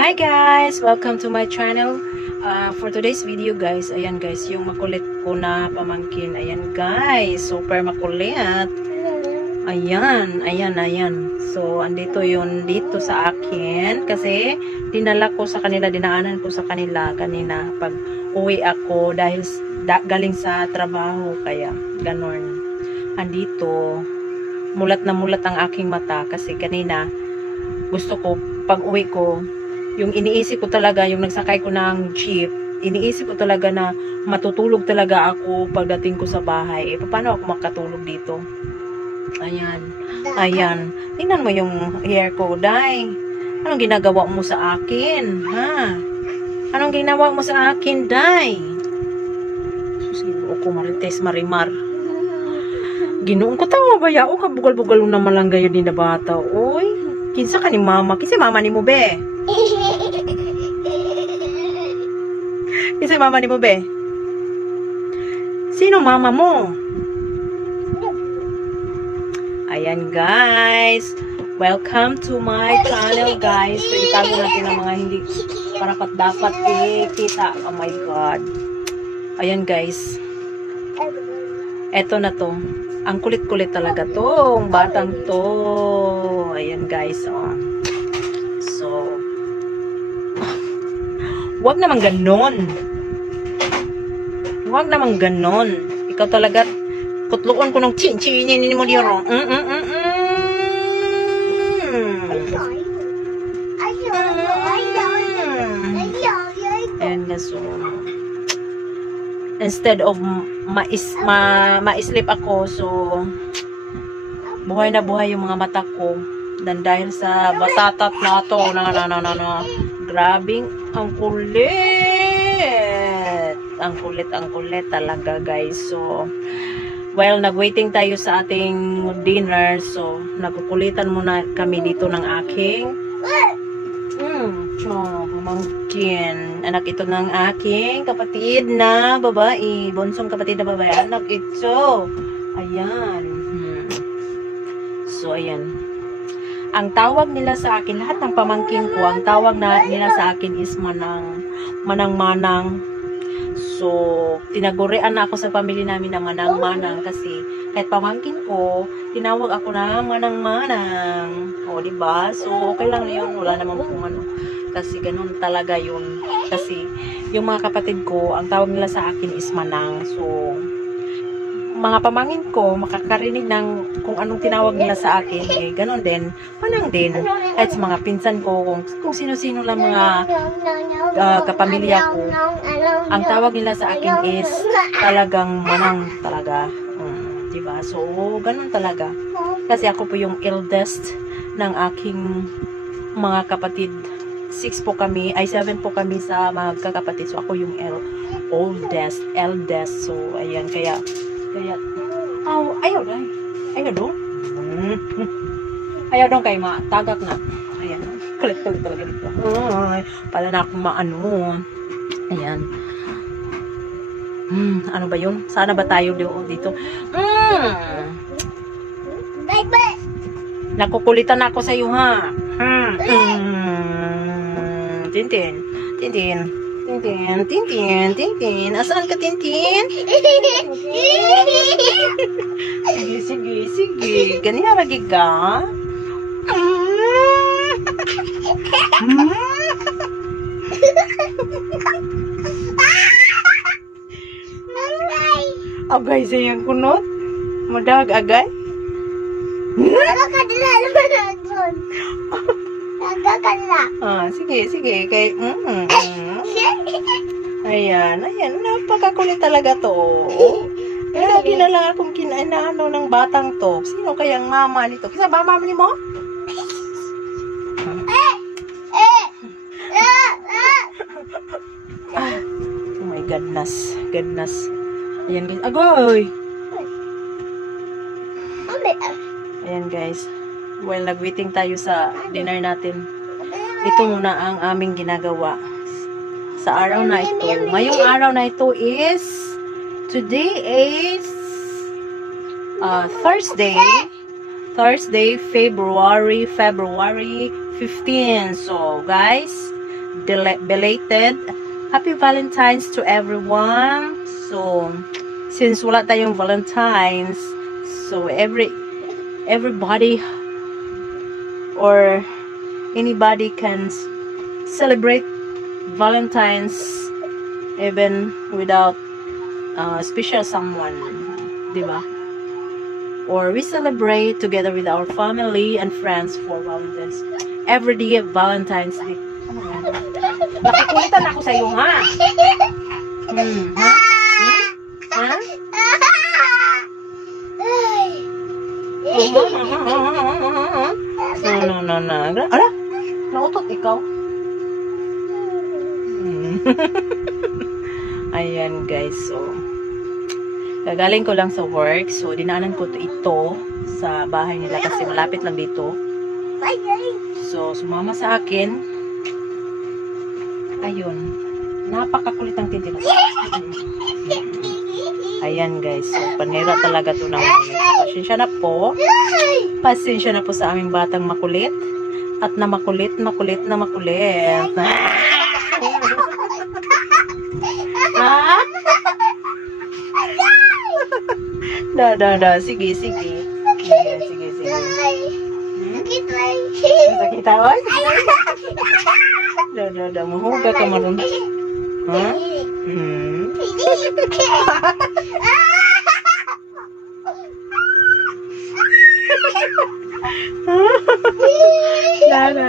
Hi guys! Welcome to my channel. For today's video guys, ayan guys, yung makulit ko na pamangkin. Ayan guys, super makulit. Ayan. So, andito yun dito sa akin. Kasi, dinala ko sa kanila, dinaanan ko sa kanila kanina pag uwi ako dahil galing sa trabaho. Kaya, ganon. Andito, mulat na mulat ang aking mata kasi kanina, gusto ko, pag uwi ko, yung iniisip ko talaga, yung nagsakay ko ng jeep, iniisip ko talaga na matutulog talaga ako pagdating ko sa bahay. Paano ako makatulog dito? Ayan. Tingnan mo yung hair ko, Day. Anong ginagawa mo sa akin? Ha? Anong ginawa mo sa akin, Day? Susibo ako, marites, marimar. Ginoon ko tama ba ya? O kabugal-bugal naman lang gayon din na bata. Oy, kinsa ka ni mama? Kinsa mama ni mo, be? Kinsa mama ni mo, be? Sino mama mo? Ayan, guys. Welcome to my channel, guys. So, itago natin ang mga hindi parapat dapat kita. Oh my God. Ayan, guys. Eto na to. Ang kulit-kulit talaga tong batang to. Ayan guys, oh. So, wag naman ganon. Wag naman ganon. Ikaw talaga, kutluon ko ng chin-chinin mo diyo. Ayan guys, so, instead of ma-sleep ako, so buhay na buhay yung mga mata ko. Dan dahil sa batatat na to, grabing ang kulit. Ang kulit talaga guys. So, while nag-waiting tayo sa ating dinner, so nagkukulitan muna kami dito ng aking pamangkin. Anak ito ng aking kapatid na babae. Bonsong kapatid na babae. Anak ito. Ayan. So, ayan. Ang tawag nila sa akin, lahat ng pamangkin ko, ang tawag nila sa akin is manang-manang. So, tinagurian na ako sa pamilya namin na manang-manang kasi kahit pamangkin ko, tinawag ako na manang-manang. O, diba? So, okay lang yun. Wala naman kung ano. Kasi ganun talaga yun. Kasi yung mga kapatid ko, ang tawag nila sa akin is manang. So, mga pamangkin ko, makakarinig ng kung anong tinawag nila sa akin, eh, ganun din, manang din. At sa mga pinsan ko, kung sino-sino lang mga kapamilya ko, ang tawag nila sa akin is talagang manang talaga. Diba? So, ganun talaga. Kasi ako po yung eldest ng aking mga kapatid. 6 po kami, ay 7 po kami sa mga kakapatid. So, ako yung eldest. So, ayan, kaya, ayaw dong. Ayaw dong kay matagak na. Ayan, kulit-kulit talaga dito. Ay, pala na akong maano. Ayan. Ano ba yun? Sana ba tayo dito? Nakukulitan ako sa iyo, ha? Tintin. Asaan ka, Tintin? Sige. Ganyan lagi ka? Agay sa iyang kunot? Madag agay? Sige. Kay, Ayan. Napakakulit talaga to. Lagi na lang akong kinaano ng batang to. Sino kayang mama nito? Kisa ba mama ni mo? Oh my goodness. Ayan guys. Agoy! Ayan guys. While nag-waiting tayo sa dinner natin, ito muna ang aming ginagawa sa araw na ito. Ngayong araw na ito is, today is Thursday, February 15. So, guys, belated Happy Valentine's to everyone. So, since wala tayong Valentine's, so everybody or anybody can celebrate Valentine's even without special someone, diba? Or we celebrate together with our family and friends for Valentine's. Every day Valentine's Day. Nakukulitan ako sa iyo, ha? Ha? Ha? No. Ala, nautot ikaw. Ayan guys, so gagaling ko lang sa work, so dinaanan ko ito sa bahay nila kasi malapit lang dito. So sumama sa akin. Ayun, napakakulit ang tintin. Ayan guys, so panira talaga to ng pasensya na po sa aming batang makulit at na makulit. Ha? Da. Sige. Sige. Sakita, oy. Da. Mahuga ka man. Ha? Da. Ha?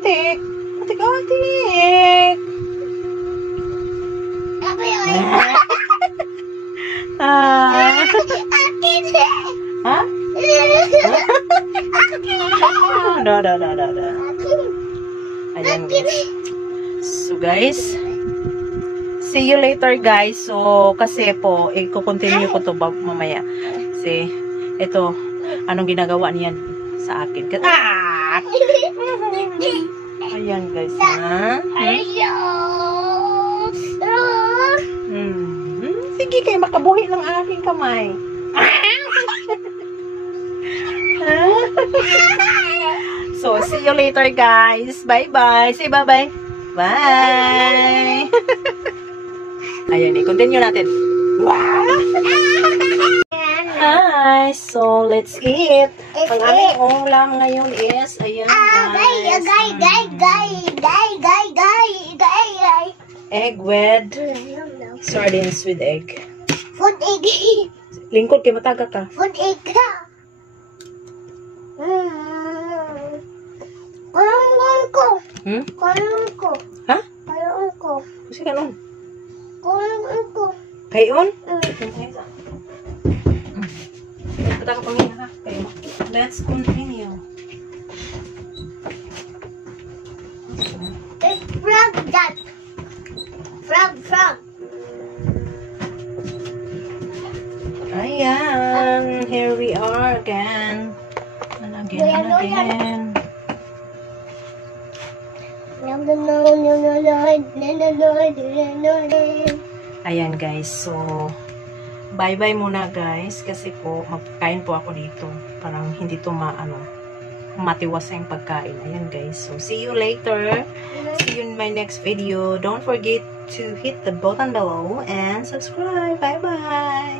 Sige. Atik. Ha? Da. Ayan guys. So guys, see you later guys. So kasi po, i-continue ko to mamaya. Kasi ito, anong ginagawa niyan sa akin. Ayan guys, ha? Sige kayo, makabuhi ng aking kamay. So, see you later guys. Bye-bye. Say bye-bye. Bye. Ayan, i-continue natin. Wow! Hi! So, let's eat. Ang aming ulam ngayon is, ayan guys. Egg with sardines with egg. Food egg. Lingkod kay mataga ka. Food egg ka. Kalungan ko. Kalungan ko. Ha? Kalungan ko. Kasi kanon? Kalungan ko. Kayon? Pata ka pangina ha. Kayo. Let's continue. It's frog that. Frog. Ayan. Here we are again. And again. Ayan guys. So, bye-bye muna guys. Kasi po, magkain po ako dito. Parang hindi to matiwas yung pagkain. Ayan guys. So, see you later. See you in my next video. Don't forget to hit the button below and subscribe. Bye-bye.